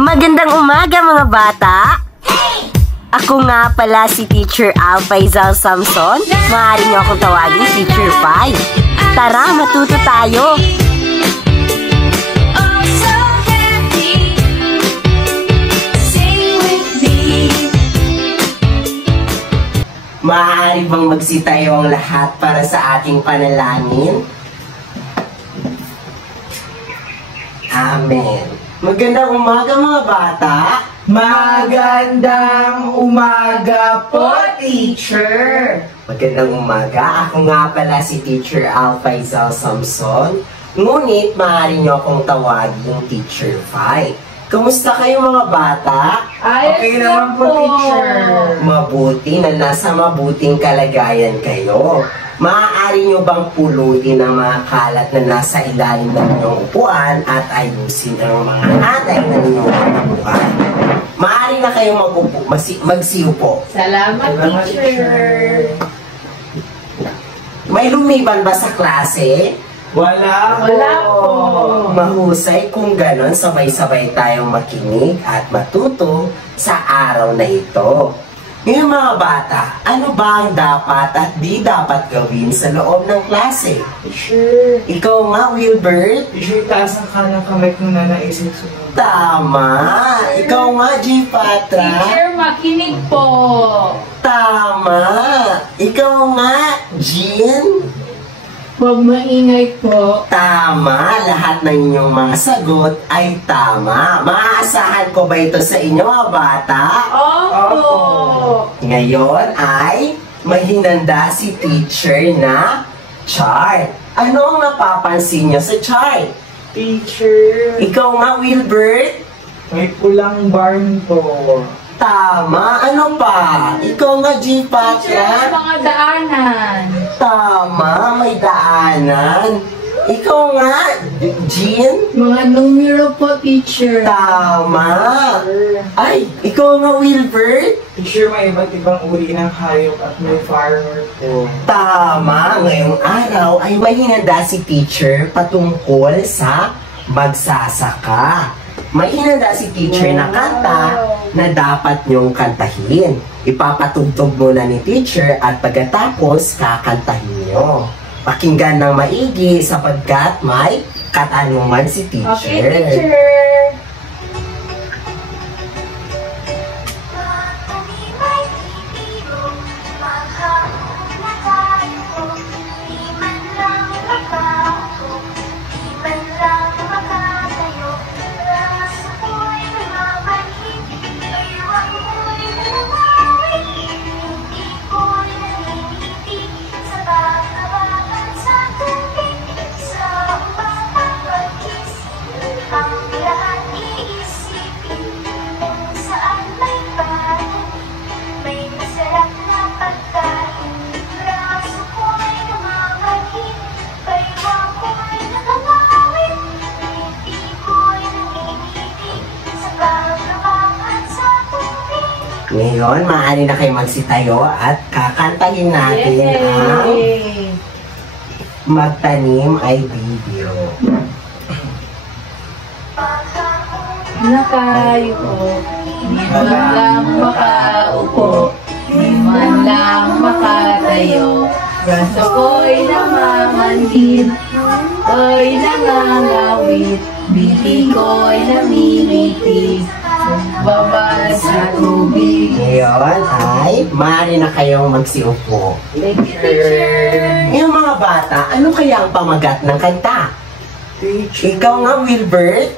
Magandang umaga mga bata! Ako nga pala si Teacher Al Faizal Samson. Maaari niyo akong tawagin Teacher Pai. Tara, matuto tayo! Maaari bang magsitayo ang lahat para sa ating panalangin? Amen. Magandang umaga mga bata. Magandang umaga po, teacher. Magandang umaga. Ako nga pala si Teacher Al Faizal Samson. Ngunit maaari niyo akong tawagin Teacher Pai. Kamusta kayo mga bata? Okay naman po, teacher. Mabuti na nasa mabuting kalagayan kayo. Maaari nyo bang pulutin ang mga kalat na nasa ilalim ng inyong upuan at ayusin ang mga atay na inyong upuan? Maaari na kayong magsiupo. Salamat, teacher. May lumiban ba sa klase? Wala po. Mahusay kung ganon, sabay-sabay tayong makinig at matuto sa araw na ito. Ngayon mga bata, ano ba ang dapat at di dapat gawin sa loob ng klase? Teacher. Ikaw nga, Wilbert? Teacher, taas ang kanang kamay kung nanaisip sunod. Tama! Ikaw nga, G. Patra? Teacher, makinig po. Tama! Ikaw nga, Jean? Huwag maingay po. Tama! Lahat ng inyong mga sagot ay tama. Maaasahan ko ba ito sa inyo, mga bata? Opo. Ngayon ay may hinanda si teacher na chart. Ano ang napapansin niyo sa chart? Teacher. Ikaw nga, Wilbert? May pulang barn po. Tama. Ano pa? Ikaw nga, G. Teacher, Patra? mga daanan. Tama. May daanan. Ikaw nga, Jean? Mga numero po, teacher. Tama. Ay, ikaw nga, Wilbert? Teacher, may iba't ibang uri ng hayop at may farmer po. Tama. Ngayong araw ay may hinanda si teacher patungkol sa magsasaka. May hinanda si teacher na kanta na dapat niyong kantahin. Ipapatugtog muna ni teacher at pagkatapos kakantahin niyo. Pakinggan ng maigi sapagkat may katanungan si teacher. Okay, teacher. Ngayon, maaari na kayo magsitayo at kakantahin natin ang Magtanim ay Bibiro. Nakayuko, di man lang makaupo, di man lang makatayo. Braso ko'y namamanhid, ko'y nangangawit, biti ko'y namimiti, baba sa tubig. Ngayon ay maaari na kayong magsiupo. Teacher. Ngayon mga bata, ano kaya ang pamagat ng kanta? Teacher. Ikaw nga, Wilbert?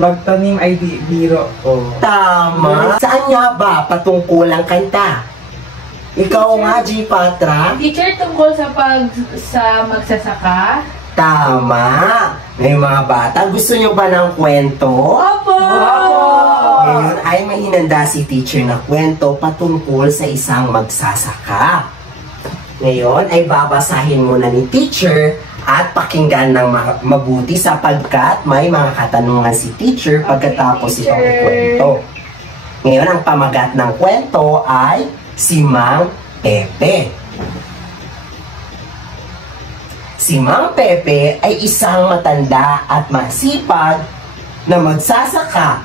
Magtanim ay biro po. Tama. Saan nga ba patungkol ang kanta? Ikaw nga, G. Patra? Teacher, tungkol sa magsasaka? Tama. Ngayon mga bata, gusto nyo ba ng kwento? Opo! Ngayon ay may hinanda si teacher na kwento patungkol sa isang magsasaka. Ngayon ay babasahin muna ni teacher at pakinggan ng mabuti sapagkat may mga katanungan si teacher pagkatapos Okay, itong teacher. ikwento. Ngayon ang pamagat ng kwento ay si Mang Pepe. Si Mang Pepe ay isang matanda at masipag na magsasaka.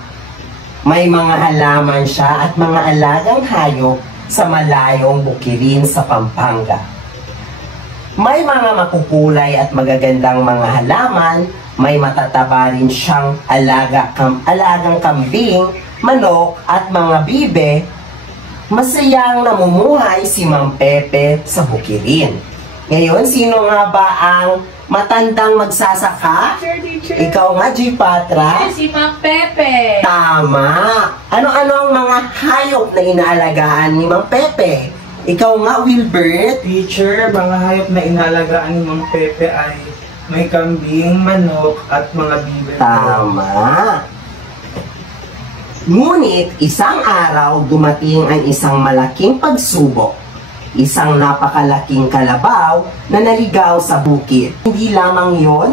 May mga halaman siya at mga alagang hayop sa malayong bukirin sa Pampanga. May mga makukulay at magagandang mga halaman, may matataba rin siyang alagang kambing, manok at mga bibe. Masayang namumuhay si Mang Pepe sa bukirin. Ngayon, sino nga ba ang matandang magsasaka? Teacher. Ikaw nga, G. Patra? Si Mang Pepe. Tama! Ano-ano ang mga hayop na inaalagaan ni Mang Pepe? Ikaw nga, Wilbert? Teacher, mga hayop na inalagaan ni Mang Pepe ay may kambing, manok, at mga bibe. Tama! Ngunit, isang araw dumating ang isang malaking pagsubok. Isang napakalaking kalabaw na naligaw sa bukid. Hindi lamang yon,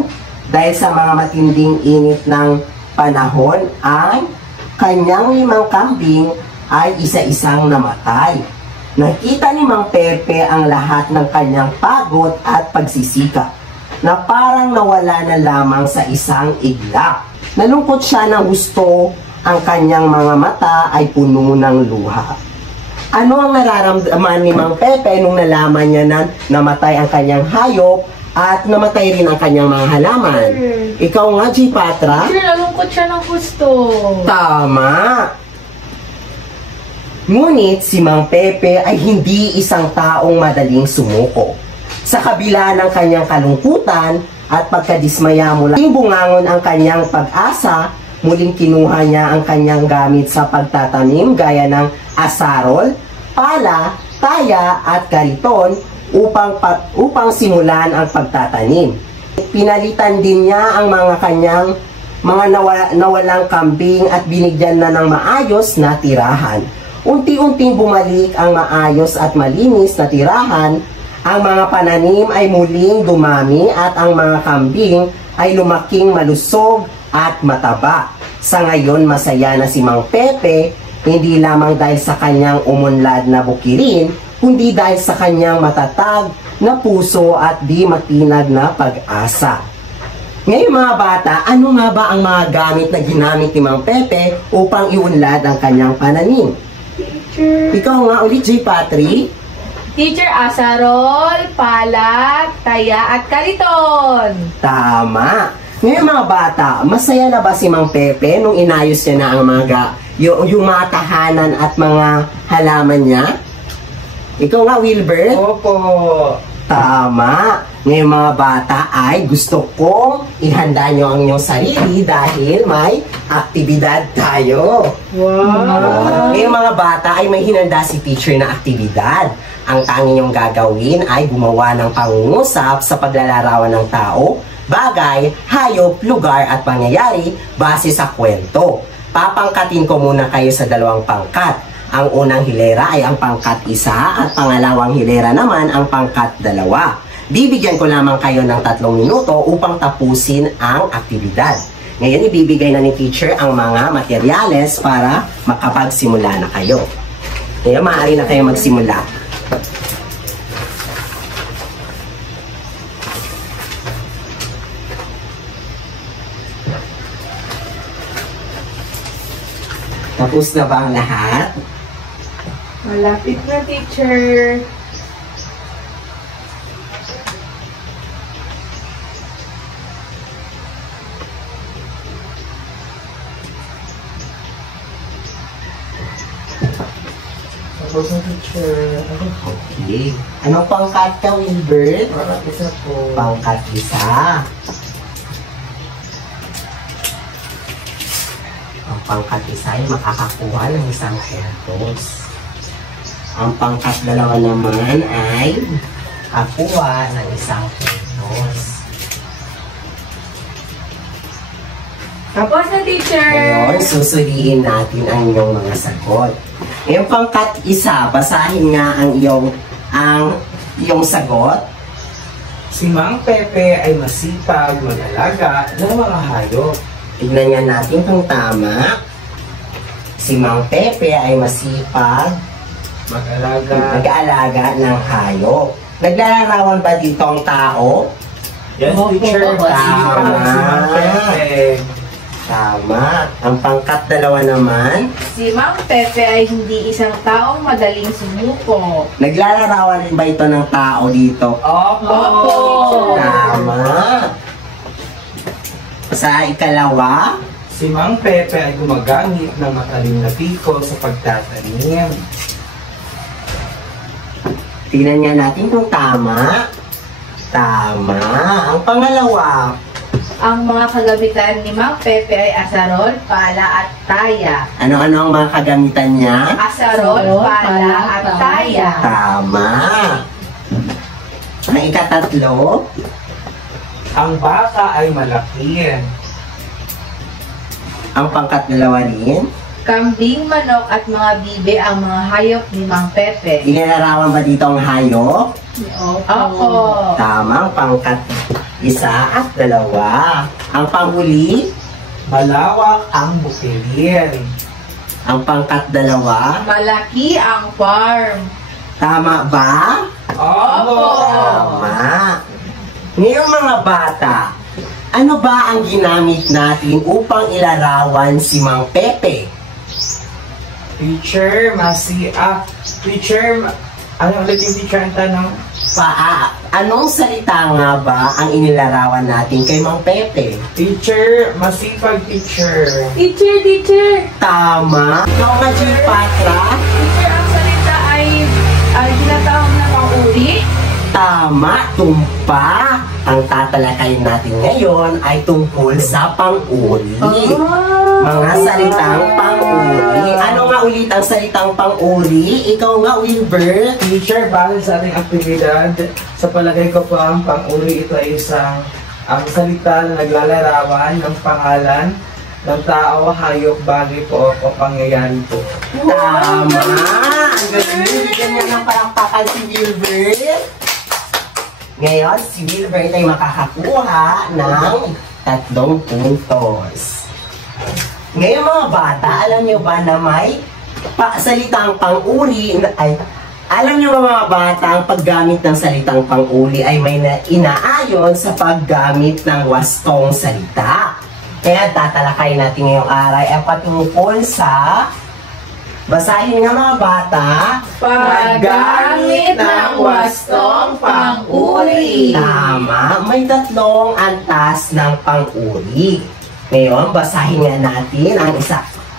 dahil sa mga matinding init ng panahon, ang kanyang 5 kambing ay isa-isang namatay. Nakita ni Mang Pepe ang lahat ng kanyang pagod at pagsisikap, na parang nawala na lamang sa isang iglap. Nalungkot siya ng gusto, ang kanyang mga mata ay puno ng luha. Ano ang nararamdaman ni Mang Pepe nung nalaman niya na namatay ang kanyang hayop at namatay rin ang kanyang mga halaman? Ikaw nga, G. Patra? Teacher, nalungkot siya ng gusto. Tama! Ngunit si Mang Pepe ay hindi isang taong madaling sumuko. Sa kabila ng kanyang kalungkutan at pagkadismaya mula, bungangon ang kanyang pag-asa. Muling kinuha niya ang kanyang gamit sa pagtatanim gaya ng asarol, pala, taya at kariton upang simulan ang pagtatanim. Pinalitan din niya ang mga kanyang mga nawalang kambing at binigyan na ng maayos na tirahan. Unti-unting bumalik ang maayos at malinis na tirahan. Ang mga pananim ay muling dumami at ang mga kambing ay lumaking malusog at mataba. Sa ngayon, masaya na si Mang Pepe, hindi lamang dahil sa kanyang umunlad na bukirin, kundi dahil sa kanyang matatag na puso at di matinag na pag-asa. Ngayon mga bata, ano nga ba ang mga gamit na ginamit ni Mang Pepe upang iunlad ang kanyang pananim? Teacher. Ikaw nga ulit, J. Patri. Teacher, asarol, pala, taya at kariton. Tama. Ngayon mga bata, masaya na ba si Mang Pepe nung inayos niya na ang mga yung mga tahanan at mga halaman niya? Ikaw nga, Wilbert? Opo. Tama. Ngayon mga bata ay gusto kong ihanda nyo ang inyong sarili dahil may aktibidad tayo. Wow. Ngayon mga bata ay may hinanda si teacher na aktibidad. Ang tanging niyong gagawin ay gumawa ng pangungusap sa paglalarawan ng tao, bagay, hayop, lugar at pangyayari base sa kwento. Papangkatin ko muna kayo sa 2 pangkat. Ang unang hilera ay ang pangkat 1 at pangalawang hilera naman ang pangkat 2. Bibigyan ko lamang kayo ng 3 minuto upang tapusin ang aktibidad. Ngayon ibibigay na ni teacher ang mga materyales para makapagsimula na kayo. Ngayon maaari na kayo magsimula. Tapos na ba ang lahat? Malapit na, teacher. Tapos na, teacher. Okay. Anong pangkat ka, Wilbert? Pangkat 1 po. Pangkat 1. Ang pangkat 1 ay makakakuha ng 1 puntos. Ang pangkat 2 naman ay kakuha ng 1 puntos. Tapos na, teacher. Ngayon, susuliin natin ang iyong mga sagot. Ngayon, pangkat 1, basahin nga ang iyong sagot. Si Mang Pepe ay masipag mag-alaga ng mga hayop. Tignan nga natin kung tama. Si Mang Pepe ay masipag mag-aalaga ng hayop. Naglalarawan ba dito ang tao? Yes, Opo, teacher. opo, Masipag si Mang Pepe. Tama. Ang pangkat dalawa naman, Si Mang Pepe ay hindi isang taong madaling sumuko. naglalarawan rin ba ito ng tao dito? Opo! Tama. Sa ikalawa, Si Mang Pepe ay gumagamit ng matalim na piko sa pagtatanim. tingnan nga natin kung tama. Tama. Ang pangalawa, Ang mga kagamitan ni Mang Pepe ay asarol, pala at taya. ano-ano ang mga kagamitan niya? Asarol, pala at taya. Tama. Ang ikatatlo, Ang baka ay malaki. ang pangkat dalawa rin, Kambing, manok at mga bibe ang mga hayop ni Mang Pepe. inilarawan ba dito ang hayop? Opo. Tama, ang pangkat isa at dalawa. Ang panghuli, Malawak ang bukidin. ang pangkat dalawa. Malaki ang farm. Tama ba? Opo! Tama. Ngayong mga bata, ano ba ang ginamit natin upang ilarawan si Mang Pepe? Teacher, teacher, ano ulit yung teacher ang tanong? Anong salita nga ba ang inilarawan natin kay Mang Pepe? Teacher, masipag teacher. Teacher. Tama. Ikaw nga, Patra. Teacher, ang salita ay ginatawag na pang-uri. Tama, tumpa. Ang tatalakayin natin ngayon ay tungkol sa pang-uri. Mga salitang pang-uri. Ano nga ulit ang salitang pang-uri? Ikaw nga, Wilbert. Teacher, base sa ating aktibidad, sa palagay ko po ang pang-uri ito ay isang ang salita na naglalarawan ng pangalan ng tao, hayop, bagay po o pangyayari po. Tama. Ang galing. Bigyan niya ng palakpakan si Wilbert. Ngayon, si Wilbert ay makakakuha ng 3 puntos. Ngayon mga bata, alam niyo ba na may salitang pang-uri alam niyo ba mga bata, ang paggamit ng salitang pang-uri ay may inaayon sa paggamit ng wastong salita. Kaya tatalakay natin ngayong aral ay patungkol sa, basahin nga mga bata, Paggamit ng wastong pang-uri. Tama, may 3 antas ng pang-uri. Ngayon, basahin nga natin ang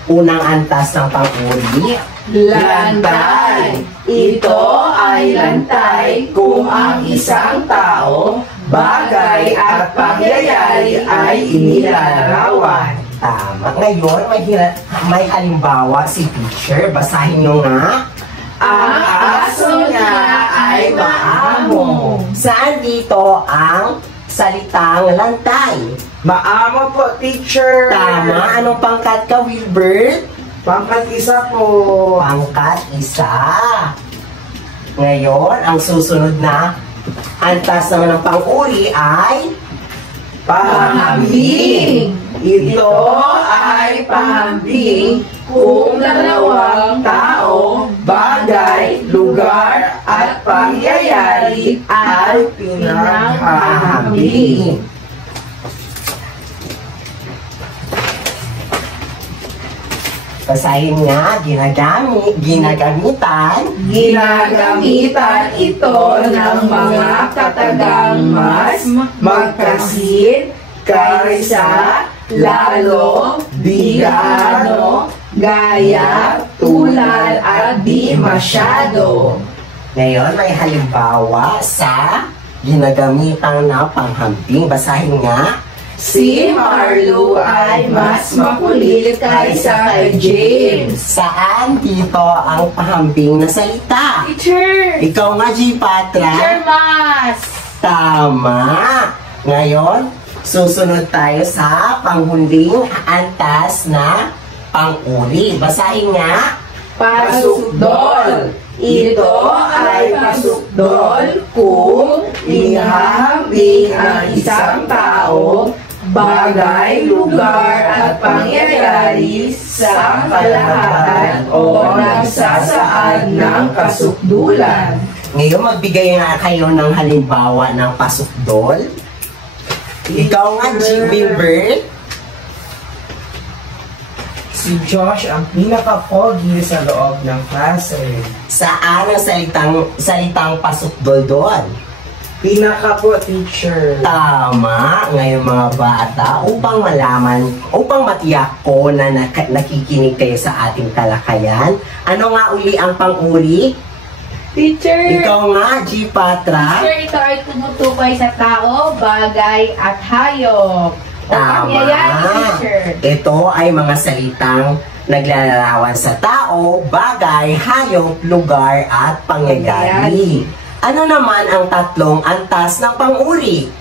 unang antas ng pang-uri. Lantay. Ito ay lantay kung ang isang tao, bagay at pangyayari ay inilarawan. Tama. Ngayon, may halimbawa si teacher. Basahin nyo nga. Ang aso niya ay maamo. Saan dito ang salitang lantay? Maamo po, teacher! Tama. Anong pangkat ka, Wilbert? Pangkat isa po. Pangkat isa. Ngayon, ang susunod na antas naman ng pang-uri ay Pahambing. Ito ay pahambing kung dalawang tao, bagay, lugar at pangyayari ay pinaghahambing. basahin nga, ginagamitan. Ginagamitan ito ng mga katagang mas magkasin kaysa lalo, bigano, gaya, tulad at di masyado. Ngayon, may halimbawa sa ginagamitang na panghambing. Basahin nga. Si Marlo ay mas makulit kaysa kay James. Saan dito ang pahambing na salita? Teacher! Ikaw nga, G. Patra. Teacher Mas! Tama. Ngayon, susunod tayo sa panghuling antas na pang-uri. Basahin nga. Pasukdol. Ito ay pasukdol kung ihahambing ang isang tao, bagay, lugar at pangyayari sa kalahatan o nagsasaad ng kasukdulan. Ngayon, magbigay nga kayo ng halimbawa ng pasukdol. Ikaw nga, G. Wilbert. Si Josh ang pinaka-pogi sa loob ng klase. Saan ang salitang pasukdol doon? Pinaka po, teacher. Tama, ngayon mga bata, upang matiyak ko na nakikinig kayo sa ating talakayan, ano nga uli ang pang-uri? Teacher! Ikaw nga, G. Patra. Teacher, ito ay tumutukoy sa tao, bagay, at hayop. O pangyayari, teacher. Ito ay mga salitang naglalarawan sa tao, bagay, hayop, lugar, at pangyayari. Ano naman ang tatlong antas ng pang-uri?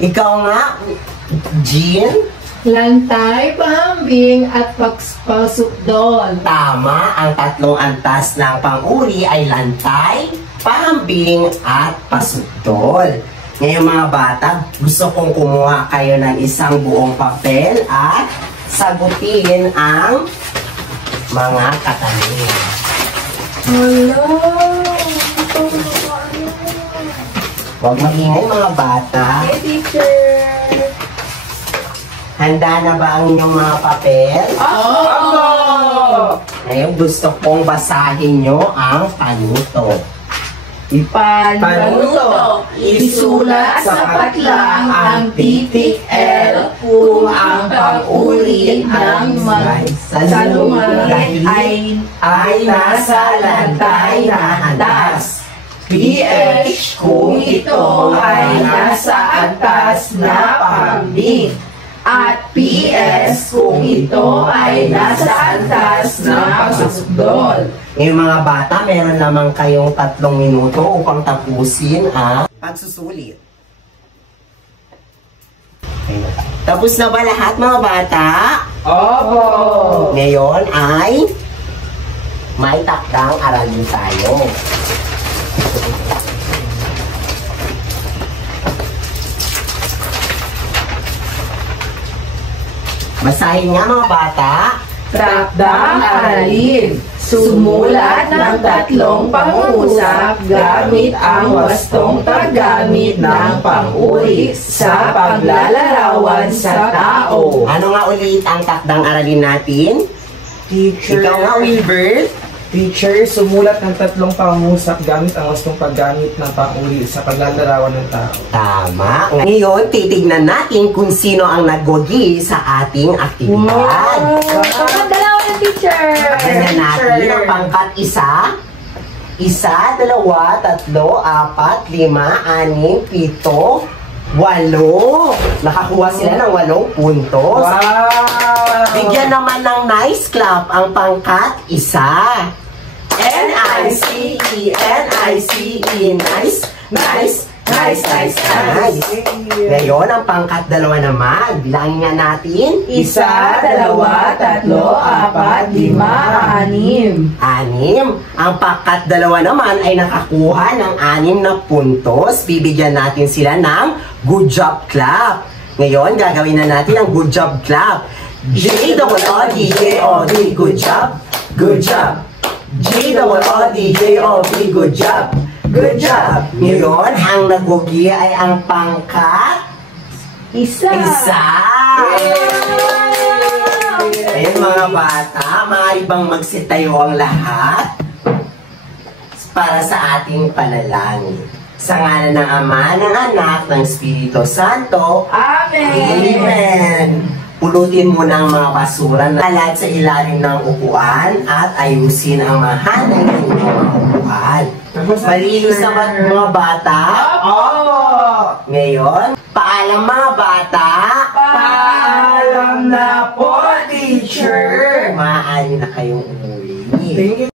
Ikaw nga, Jean? Lantay, pahambing, at pasukdol. Tama, ang tatlong antas ng pang-uri ay lantay, pahambing, at pasukdol. Ngayon mga bata, gusto kong kumuha kayo ng isang buong papel at sagutin ang mga katanungan. Hello! Huwag maingay mga bata. Hey, teacher! Handa na ba ang inyong mga papel? Oo! Ngayon gusto kong basahin nyo ang panuto. Panuto, isulat sa patlang ang titik L kung ang pang-uri ng salungat ay nasa lantay na antas. PH kung ito ay nasa antas na pahambing. At PS kung ito ay nasa antas na pasukdol. Ngayon mga bata, meron naman kayong 3 minuto upang tapusin ang pagsusulit. Tapos na ba lahat mga bata? Opo! Ngayon ay may takdang aralin tayo. Basahin nga mga bata. Takdang aralin. Sumulat ng 3 pangungusap gamit ang wastong paggamit ng pang-uri sa paglalarawan sa tao. Ano nga ulit ang takdang aralin natin? Teacher. Ikaw nga, Wilbert. Teacher, sumulat ng 3 pangungusap gamit ang wastong paggamit ng pang-uri sa paglalarawan ng tao. Tama. Ngayon, titignan natin kung sino ang nagwagi sa ating aktibidad. Dalawa ng teacher! Tignan natin ang pangkat 1, 1, 2, 3, 4, 5, 6, 7, 8. Nakakuha sila ng 8 puntos. Wow! Bigyan naman ng nice clap ang pangkat 1. N-I-C-E, N-I-C-E. Nice, nice, nice, nice, nice. Ngayon, ang pangkat 2 naman. Bilangin nga natin. 1, 2, 3, 4, 5, 6. 6. Ang pangkat 2 naman ay nakakuha ng 6 na puntos. Bibigyan natin sila ng good job clap. Ngayon, gagawin na natin ang good job clap. J-O-O-D-J-O-D, good job, good job. J-O-O-D-J-O-D, good job, good job. Ngayon, ang nagwagi ay ang pangkat 1. Ayun mga bata, maaari bang magsitayo ang lahat para sa ating panalangin. Sa ngalan ng Ama, ng Anak, ng Espiritu Santo. Amen! Amen! Pulutin mo ng mga basura na kalat sa ilalim ng upuan at ayusin ang mga hanay ng inyong mga upuan. Malinis naman mga bata. Ngayon, paalam mga bata. Paalam na po, teacher! Maaari na kayong umuwi. Thank you.